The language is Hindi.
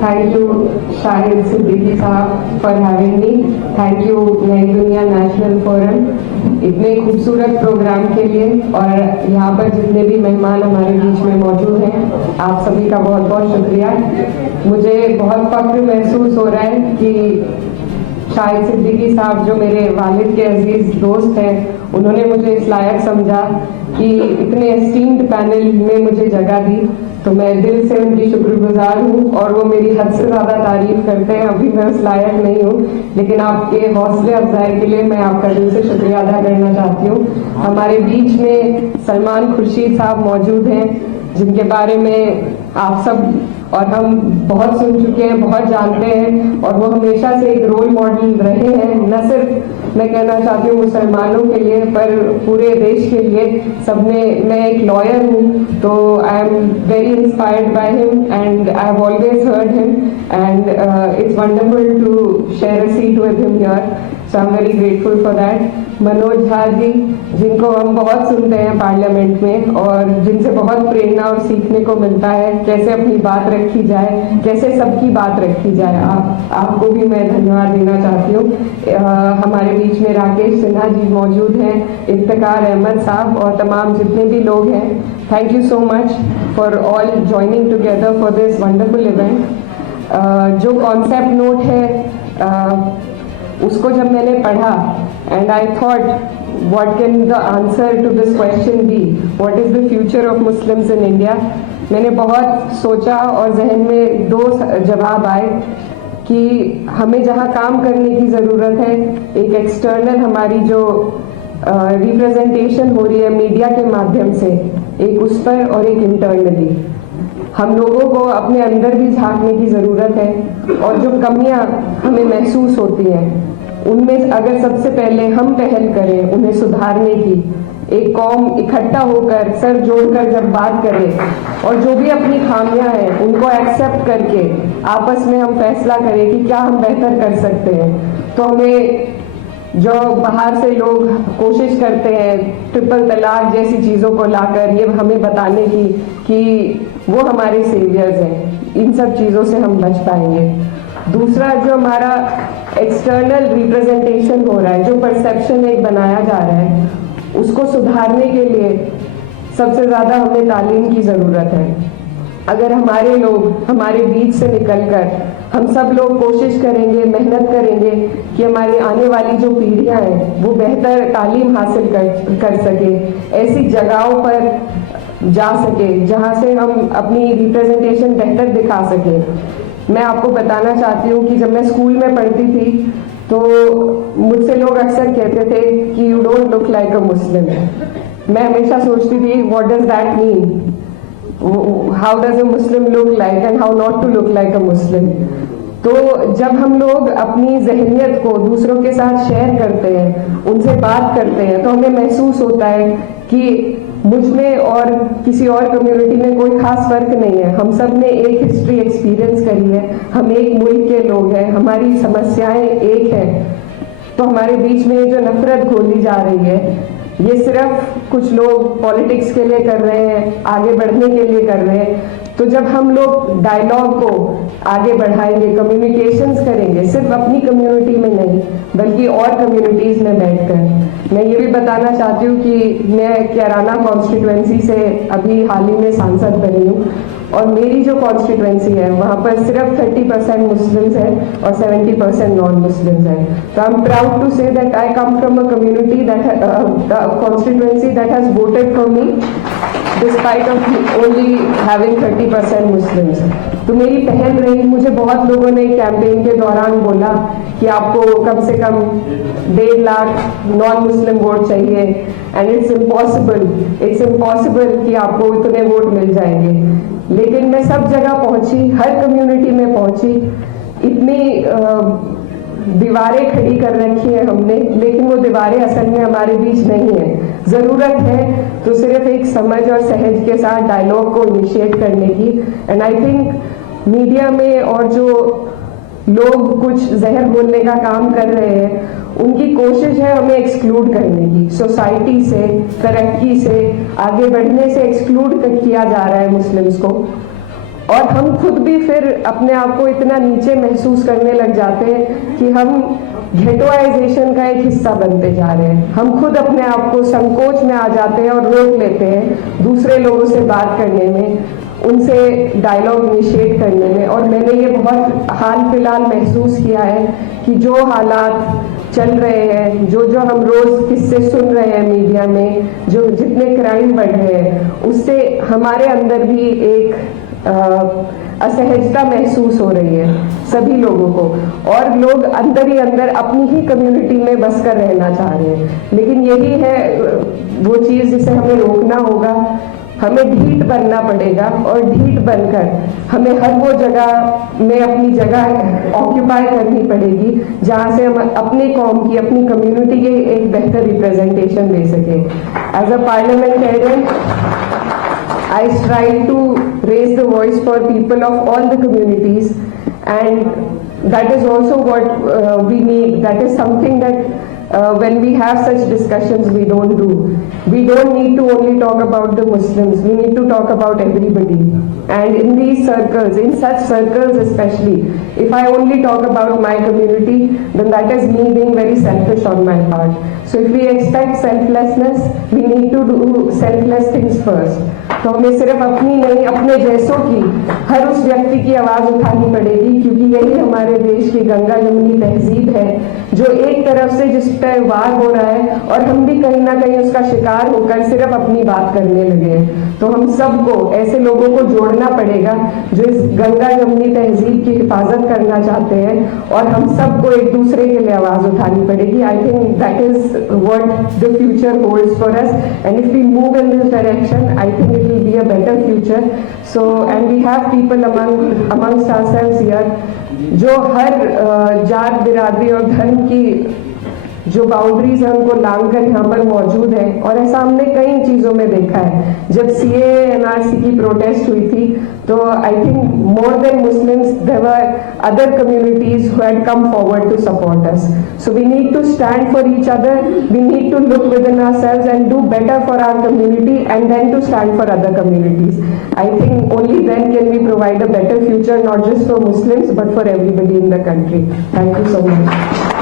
Thank you, Shahid Siddiqui साहब for having me. Thank you नई दुनिया नेशनल फोरम इतने खूबसूरत प्रोग्राम के लिए, और यहाँ पर जितने भी मेहमान हमारे बीच में मौजूद हैं, आप सभी का बहुत बहुत शुक्रिया। मुझे बहुत फख्र महसूस हो रहा है कि शाहिद सिद्दीकी साहब जो मेरे वालिद के अजीज दोस्त हैं, उन्होंने मुझे इस लायक समझा कि इतने एस्टीम्ड पैनल में मुझे जगह दी, तो मैं दिल से उनकी शुक्रगुजार हूँ। और वो मेरी हद से ज़्यादा तारीफ करते हैं, अभी मैं उस लायक नहीं हूँ, लेकिन आपके हौसले अफजाई के लिए मैं आपका दिल से शुक्रिया अदा करना चाहती हूँ। हमारे बीच में सलमान खुर्शीद साहब मौजूद हैं, जिनके बारे में आप सब और हम बहुत सुन चुके हैं, बहुत जानते हैं, और वो हमेशा से एक रोल मॉडल रहे हैं, न सिर्फ मैं कहना चाहती हूँ मुसलमानों के लिए, पर पूरे देश के लिए। सबने, मैं एक लॉयर हूँ, तो I am very inspired by him and I have always heard him and it's wonderful to share a seat with him here, so I am very grateful for that. Manoj Jha ji, जिनको हम बहुत सुनते हैं पार्लियामेंट में और जिनसे बहुत प्रेरणा और सीखने को मिलता है, कैसे अपनी बात रखी जाए, कैसे सबकी बात रखी जाए, आपको भी मैं धन्यवाद देना चाहती हूँ। हमारे बीच में राकेश सिन्हा जी मौजूद हैं, इफ्तिकार अहमद साहब और तमाम जितने भी लोग हैं, thank you so much for all joining together for this wonderful event. जो कॉन्सेप्ट नोट है उसको जब मैंने पढ़ा, and I thought what can the answer to this question be, what is the future of Muslims in India, मैंने बहुत सोचा और जहन में दो जवाब आए कि हमें जहाँ काम करने की ज़रूरत है, एक एक्सटर्नल हमारी जो रिप्रेजेंटेशन हो रही है मीडिया के माध्यम से, एक उस पर, और एक इंटरनली हम लोगों को अपने अंदर भी झांकने की ज़रूरत है, और जो कमियां हमें महसूस होती हैं उनमें अगर सबसे पहले हम पहल करें उन्हें सुधारने की, एक कौम इकट्ठा होकर सर जोड़कर जब बात करें और जो भी अपनी खामियां हैं उनको एक्सेप्ट करके आपस में हम फैसला करें कि क्या हम बेहतर कर सकते हैं, तो हमें जो बाहर से लोग कोशिश करते हैं ट्रिपल तलाक जैसी चीज़ों को लाकर ये हमें बताने की कि वो हमारे सेवियर्स हैं, इन सब चीज़ों से हम बच पाएंगे। दूसरा, जो हमारा एक्सटर्नल रिप्रेजेंटेशन हो रहा है, जो परसेप्शन एक बनाया जा रहा है, उसको सुधारने के लिए सबसे ज़्यादा हमें तालीम की ज़रूरत है। अगर हमारे लोग हमारे बीच से निकलकर हम सब लोग कोशिश करेंगे, मेहनत करेंगे कि हमारी आने वाली जो पीढ़ियां हैं वो बेहतर तालीम हासिल कर सके, ऐसी जगहों पर जा सके जहां से हम अपनी रिप्रेजेंटेशन बेहतर दिखा सके। मैं आपको बताना चाहती हूँ कि जब मैं स्कूल में पढ़ती थी तो मुझसे लोग अक्सर कहते थे कि you don't look like a Muslim. मैं हमेशा सोचती थी what does that mean, how does a Muslim look like and how not to look like a Muslim. तो जब हम लोग अपनी जहनियत को दूसरों के साथ शेयर करते हैं, उनसे बात करते हैं, तो हमें महसूस होता है कि मुझ में और किसी और कम्युनिटी में कोई खास फर्क नहीं है, हम सब ने एक हिस्ट्री एक्सपीरियंस करी है, हम एक मुल्क के लोग हैं, हमारी समस्याएं एक हैं। तो हमारे बीच में जो नफरत घोली जा रही है, ये सिर्फ कुछ लोग पॉलिटिक्स के लिए कर रहे हैं, आगे बढ़ने के लिए कर रहे हैं। तो जब हम लोग डायलॉग को आगे बढ़ाएंगे, कम्युनिकेशंस करेंगे, सिर्फ अपनी कम्युनिटी में नहीं बल्कि और कम्युनिटीज़ में बैठकर। मैं ये भी बताना चाहती हूँ कि मैं कैराना कॉन्स्टिट्यूएंसी से अभी हाल ही में सांसद बनी हूँ, और मेरी जो कॉन्स्टिट्यूएंसी है वहाँ पर सिर्फ 30% मुस्लिम्स हैं और 70% नॉन मुस्लिम्स हैं। तो I am proud to say that I come from a community that constituency that has voted for me despite of only having 30% Muslims. तो मेरी पहल रही, मुझे बहुत लोगों ने कैंपेन के दौरान बोला कि आपको कम से कम 1.5 लाख नॉन मुस्लिम वोट चाहिए, एंड इट्स इम्पॉसिबल कि आपको इतने वोट मिल जाएंगे। लेकिन मैं सब जगह पहुंची, हर कम्युनिटी में पहुंची, इतनी दीवारें खड़ी कर रखी है हमने, लेकिन वो दीवारें असल में हमारे बीच नहीं है। ज़रूरत है तो सिर्फ एक समझ और सहज के साथ डायलॉग को इनिशिएट करने की। एंड आई थिंक मीडिया में और जो लोग कुछ जहर बोलने का काम कर रहे हैं, उनकी कोशिश है हमें एक्सक्लूड करने की, सोसाइटी से, तरक्की से, आगे बढ़ने से एक्सक्लूड किया जा रहा है मुस्लिम्स को। और हम खुद भी फिर अपने आप को इतना नीचे महसूस करने लग जाते हैं कि हम घेटोआइजेशन का एक हिस्सा बनते जा रहे हैं। हम खुद अपने आप को संकोच में आ जाते हैं और रोक लेते हैं दूसरे लोगों से बात करने में, उनसे डायलॉग इनिशिएट करने में। और मैंने ये बहुत हाल फिलहाल महसूस किया है कि जो हालात चल रहे हैं, जो हम रोज किस्से सुन रहे हैं मीडिया में, जो जितने क्राइम बढ़ रहे हैं, उससे हमारे अंदर भी एक असहजता महसूस हो रही है सभी लोगों को, और लोग अंदर ही अंदर अपनी ही कम्युनिटी में बस कर रहना चाह रहे हैं। लेकिन यही है वो चीज जिसे हमें रोकना होगा। हमें ढीठ बनना पड़ेगा, और ढीठ बनकर हमें हर वो जगह में अपनी जगह ऑक्यूपाई करनी पड़ेगी जहां से हम अपने कौम की, अपनी कम्युनिटी के एक बेहतर रिप्रेजेंटेशन दे सके। As a parliamentarian, I strive to raise the voice for people of all the communities, and that is also what we need. That is something that when we have such discussions we don't do. We don't need to only talk about the Muslims, we need to talk about everybody. And in these circles, in such circles especially, if I only talk about my community, then that is me being very selfish on my part. So if we expect selflessness, we need to do selfless things first. तो हमें सिर्फ अपनी नहीं, अपने जैसों की, हर उस व्यक्ति की आवाज उठानी पड़ेगी, क्योंकि यही हमारे देश की गंगा जमुनी तहजीब है, जो एक तरफ से जिस पर वार हो रहा है और हम भी कहीं ना कहीं उसका शिकार होकर सिर्फ अपनी बात करने लगे हैं। तो हम सबको, ऐसे लोगों को जोड़ना पड़ेगा जो इस गंगा जमुनी तहजीब की हिफाजत करना चाहते हैं, और हम सबको एक दूसरे के लिए आवाज उठानी पड़ेगी। I think that is what the future holds for us, and if we move in this direction, I think it will be a better future. So, and we have people amongst ourselves here जो हर जात, बिरादरी और धर्म की जो बाउंड्रीज है उनको लांग कर यहाँ पर मौजूद है। और ऐसा हमने कई चीजों में देखा है। जब CAA NRC की प्रोटेस्ट हुई थी, तो I think more than Muslims there were other communities who had come forward to support us. So we need to stand for each other, we need to look within ourselves and do better for our community, and then to stand for other communities. I think only then can we provide a better future, not just for Muslims but for everybody in the country. Thank you so much.